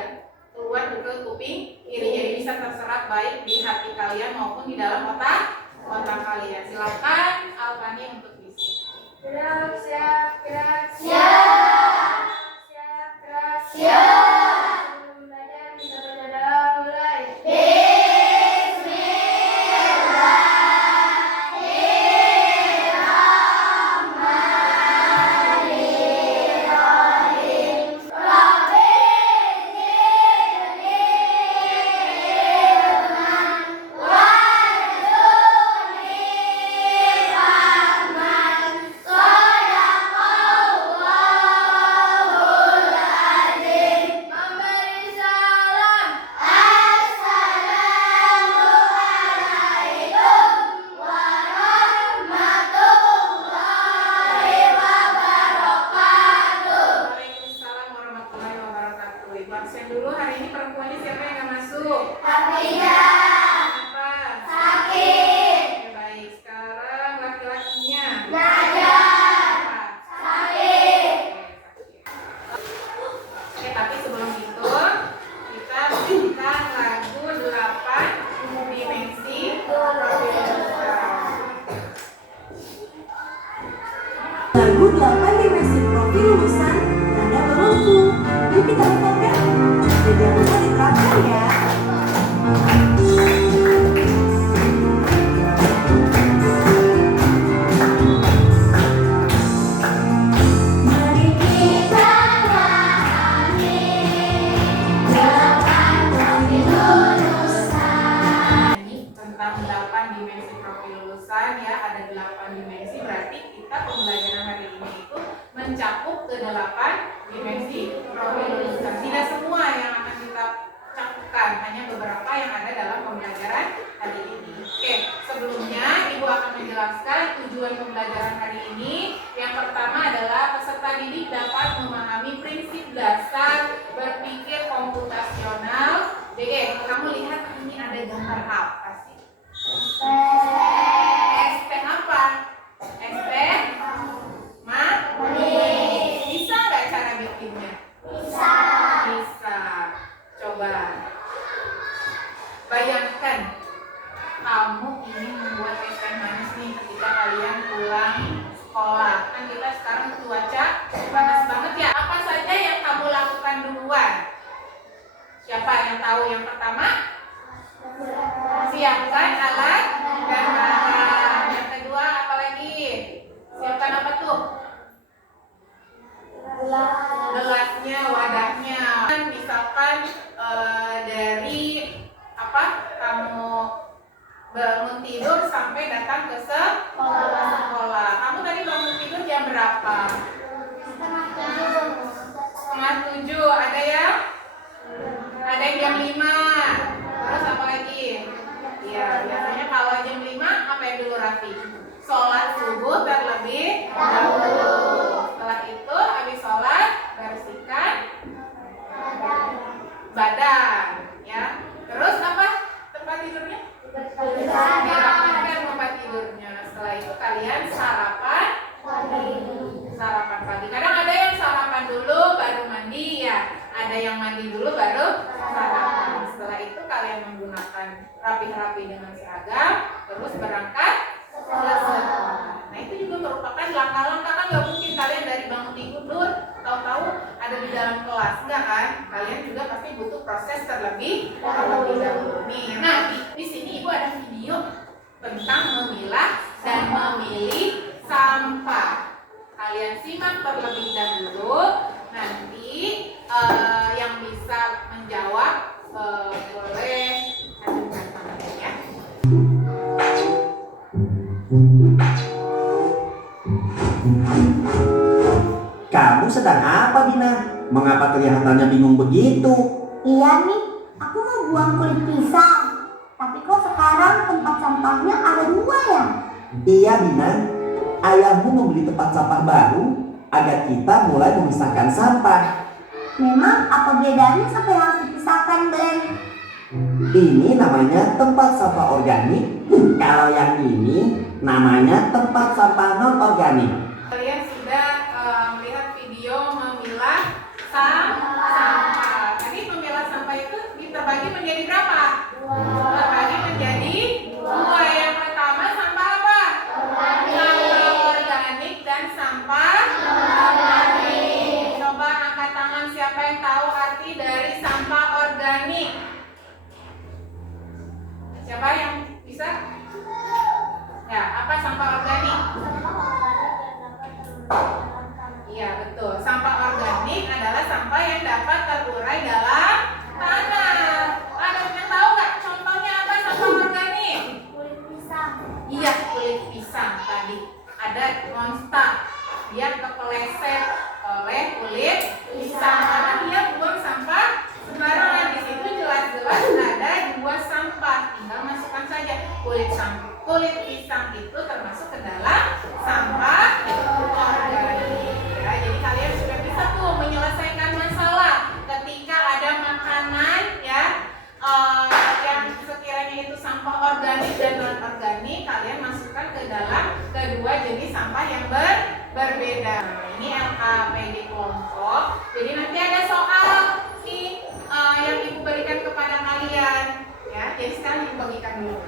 tidak keluar ke kuping kiri, jadi bisa terserap baik di hati kalian maupun di dalam otak kalian. Silakan Alfani untuk bisik. Gerak, siap, gerak, Siap. siap, gerak, Siap. Sebelum belajar kita berdoa mulai. Memberi salam. Waalaikumsalam warahmatullahi wabarakatuh. Ibu absen dulu. Hari ini perempuannya siapa yang nggak masuk? Kenapa? Oke, baik. Sekarang laki-lakinya. Kenapa? Oke, tapi sebelum itu kita berikan lagu 8 dimensi profil. Lagu 8 dimensi profil lulusan Nada Berlaku. Yuk kita nonton. Jadi jangan lupa diterapkan ya. Mari kita pahami 8 profil lulusan. Ini tentang 8 dimensi profil lulusan ya, ada 8 dimensi, berarti kita pembelajaran hari ini itu mencakup ke 8 dimensi profil lulusan. Tidak semua yang akan kita cakupkan, hanya beberapa yang ada dalam pembelajaran hari ini. Oke, sebelumnya Ibu akan menjelaskan tujuan pembelajaran hari ini. Yang pertama adalah peserta didik dapat memahami prinsip dasar berpikir komputasional. Kamu lihat ini ada gambar apa sih? ST apa? ST? Bisa nggak cara bikinnya? Bisa. Coba. Bayangkan kamu ingin membuat es teh manis nih ketika kalian pulang sekolah. Kan kita sekarang cuaca panas banget ya. Apa saja yang kamu lakukan duluan? Siapa yang tahu yang pertama? Siapkan alat dan bahan. Yang kedua apa lagi? Siapkan apa tuh? Gelasnya, wadahnya. Misalkan dari apa? Kamu bangun tidur sampai datang ke sekolah. Kamu tadi bangun tidur jam berapa? 6:30. Ada ya? Ada yang jam 5. Terus apa lagi? Iya, biasanya kalau jam 5 apa yang dulu Raffi? Sholat subuh terlebih dahulu. Setelah itu habis sholat bersihkan badan, ya. Terus apa? Tempat tidurnya? Dirapikan tempat tidurnya. Setelah itu kalian sarapan pagi. Kadang ada yang sarapan dulu baru mandi ya. Ada yang mandi dulu baru sarapan. Setelah itu kalian menggunakan rapi-rapi dengan seragam, terus berangkat ke sekolah. Nah itu juga merupakan langkah-langkah, kan nggak mungkin kalian dari bangun tidur tahu-tahu ada di dalam kelas, enggak kan? Kalian juga pasti butuh proses terlebih dahulu. Nih, nah di sini Ibu ada video tentang memilah dan memilih sampah. Kalian simak terlebih dahulu. Nanti yang bisa menjawab boleh ajukan tangannya ya. Kamu sedang apa, Bina? Mengapa kelihatannya bingung begitu? Iya nih, aku mau buang kulit pisang. Tapi kok sekarang tempat sampahnya ada 2 ya? Iya, Bina. Ayahmu membeli tempat sampah baru agar kita mulai memisahkan sampah. Memang apa bedanya sampai harus dipisahkan, Glenn? Ini namanya tempat sampah organik. Kalau yang ini namanya tempat sampah non-organik. Kalian sudah melihat video memilah sampah. Tadi memilah terbagi menjadi berapa? Terbagi menjadi dua. Yang pertama sampah apa? Sampah organik dan sampah anorganik. Coba angkat tangan siapa yang tahu arti dari sampah organik? Siapa yang bisa? Ya, apa sampah organik? Iya, betul. Sampah organik adalah sampah yang dapat terurai dalam tanah. Ada yang tahu nggak contohnya apa sampah organik? Kulit pisang. Iya, kulit pisang tadi. Ada monster. Dia kepeleset oleh kulit pisang karena dia buang sampah sembarangan. Di situ jelas-jelas ada dua sampah. Tinggal masukkan saja kulit pisang itu termasuk ke dalam sampah organik. Ya, jadi kalian sudah bisa tuh menyelesaikan masalah ketika ada makanan ya yang sekiranya itu sampah organik dan non organik, kalian masukkan ke dalam kedua jenis sampah yang berbeda. Ini LKPD kelompok. Jadi nanti ada soal nih yang ibu berikan kepada kalian ya. Jadi sekarang ibu bagikan dulu.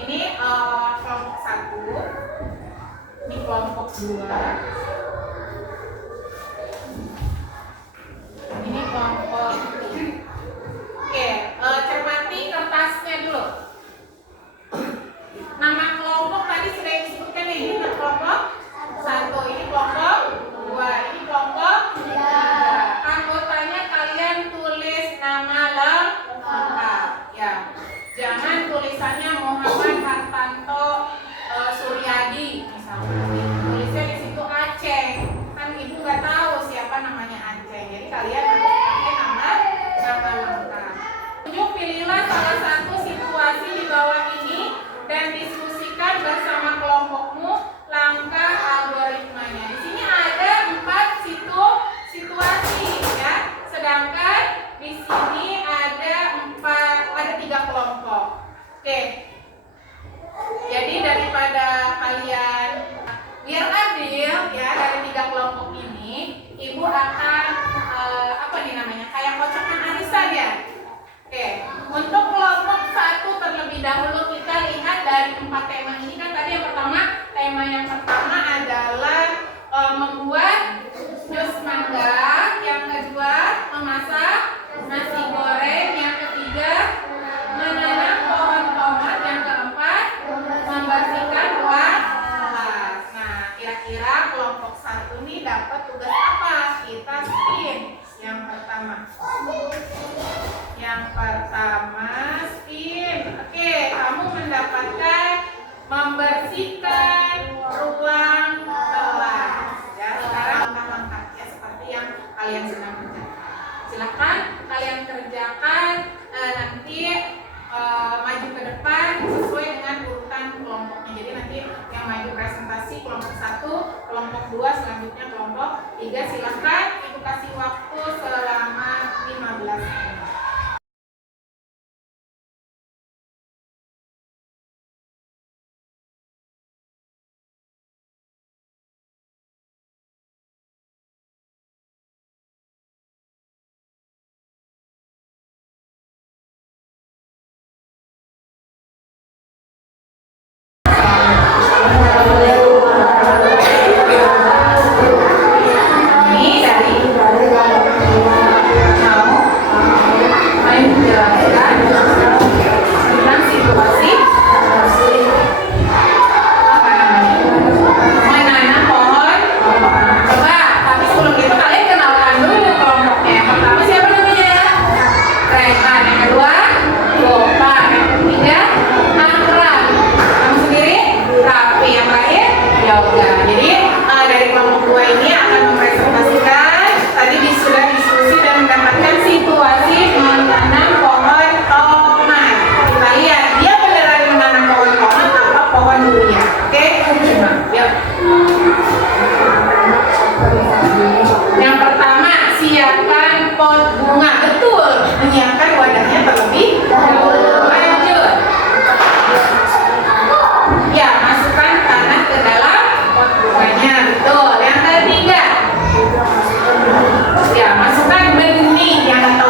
Ini kelompok 1, ini kelompok 2, ini kelompok 3. Oke, cermati kertasnya dulu. Nama kelompok tadi sudah disebutkan ya, ini kelompok 1, ini kelompok 2, ini kelompok 3. Anggotanya kalian tulis nama lengkap ya. Jangan tulisannya Muhammad Hartanto Suryadi misalnya. Tulisnya di situ Aceh. Kan ibu nggak tahu siapa namanya Aceh. Jadi kalian harus pakai nama lengkap. Pilihlah salah satu situasi di bawah ini dan diskusikan bersama kelompokmu langkah algoritmanya. Di sini ada 4 situasi ya. Sedangkan di sini ada 3 kelompok. Oke. Jadi daripada kalian biar adil ya, dari 3 kelompok ini ibu akan apa nih namanya? Kayak kocokan arisan ya. Oke. Untuk kelompok 1 terlebih dahulu kita lihat dari 4 tema ini kan tadi tema yang pertama adalah membuat jus mangga, yang kedua memasak nasi goreng, yang ketiga menanam pohon tomat, yang keempat membersihkan ruang kelas. Nah, kira-kira kelompok 1 nih dapat tugas apa? Kita spin. Yang pertama spin. Oke, kamu mendapatkan membersihkan ruang kelas. Ya, sekarang langkah-langkahnya seperti yang kalian sedang kerjakan. Silakan kalian kerjakan nanti maju ke depan sesuai dengan urutan kelompoknya. Jadi nanti yang maju presentasi kelompok 1, kelompok 2, selanjutnya kelompok 3. Silakan ibu kasih waktu selama 15 menit. Ini dari Ya, masukkan benih yang atau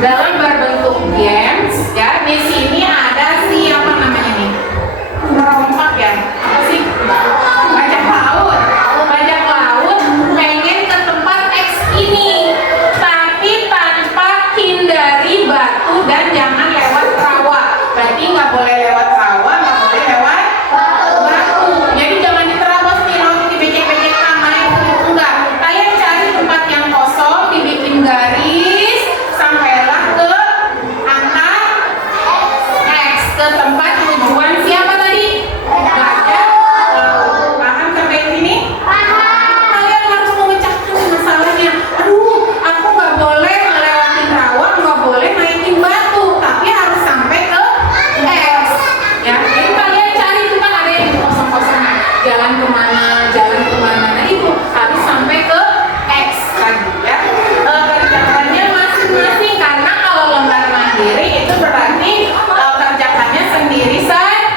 dalam berbentuk games ya. Di sini ada si apa namanya nih? Rompak ya? Apa sih? Bajak laut. Bajak laut pengen ke tempat X ini, tapi tanpa hindari batu dan jangan lewat rawa. Berarti nggak boleh lewat rawa, nggak boleh lewat batu. Jadi jangan diterabas nih laut dibecek-becek sama itu enggak. Kalian cari tempat yang kosong, dibikin garis, sampailah ke angka X, ke tempat tujuan siapa tadi? Bajak laut. Paham sampai sini? Kalian harus memecahkan masalahnya. Aduh, aku nggak boleh melewatin rawa, nggak boleh naikin batu, tapi harus sampai ke X. Ya, jadi kalian cari tempat ada yang kosong-kosong. Jalan kemana? Nah itu harus sampai ke X tadi ya. Kerjakannya masing-masing karena kalau lembar mandiri itu berarti kerjakannya sendiri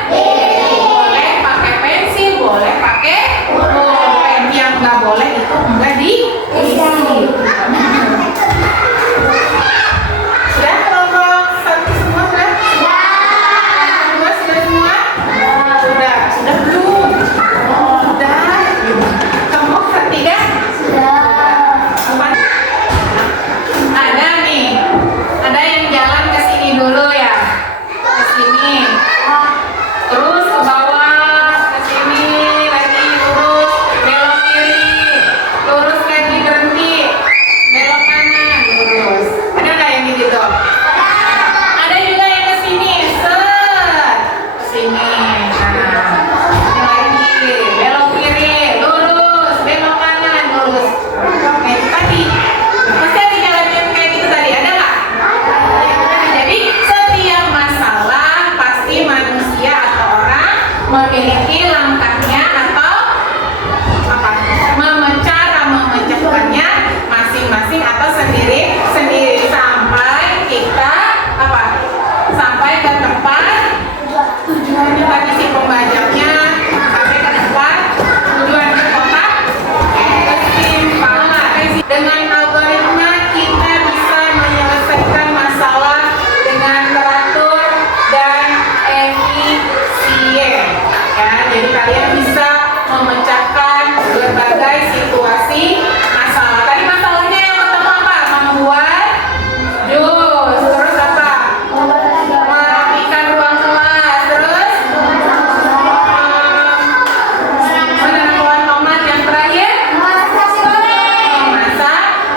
boleh pakai pensil, boleh pakai pulpen. Yang nggak boleh itu enggak diisi. Sudah kelompok satu semua sudah? Dua sudah semua? Sudah belum? Sudah. Kelompok ketiga? Apa? Ada nih, ada yang jalan ke sini dulu ya, ke sini. Terus ke bawah, ke sini, lagi lurus, belok kiri, lurus lagi berhenti, belok kanan, lurus. Ada nggak yang gitu? Ada juga yang ke sini, set, ke sini. Nah, ini lagi, belok kiri, lurus, belok kanan, lurus. Oke, itu tadi. Pasti ada jalan yang kayak gitu tadi, ada nggak? Jadi setiap masalah pasti manusia atau orang memiliki langkahnya atau apa? Memecahkannya masing-masing atau sendiri-sendiri sampai kita apa? Sampai ke tempat tujuannya tadi si pembajaknya, sampai ke tempat tujuan ke kota kesimpangan. Dengan algoritma kita bisa menyelesaikan masalah dengan teratur dan efisien ya. Jadi kalian bisa memecahkan berbagai situasi masalah. Tadi masalahnya yang pertama apa? Membuat jus. Terus apa? Merapikan ruang kelas. Terus menanam tomat. Yang terakhir memasak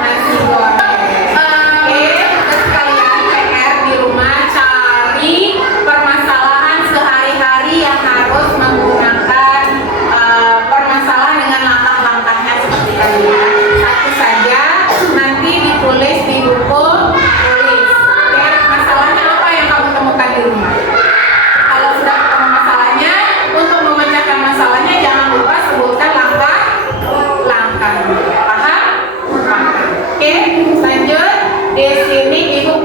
nasi goreng. Oke, terus kalian PR di rumah cari permasalahan sehari-hari yang harus menggunakan permasalahan dengan langkah-langkahnya seperti tadi ya. Satu saja, nanti ditulis di buku tulis. Oke, masalahnya apa yang kamu temukan di rumah? Kalau sudah ketemu masalahnya, untuk memecahkan masalahnya jangan lupa sebutkan langkah-langkah. Paham? Paham. Oke, lanjut. Di sini ibu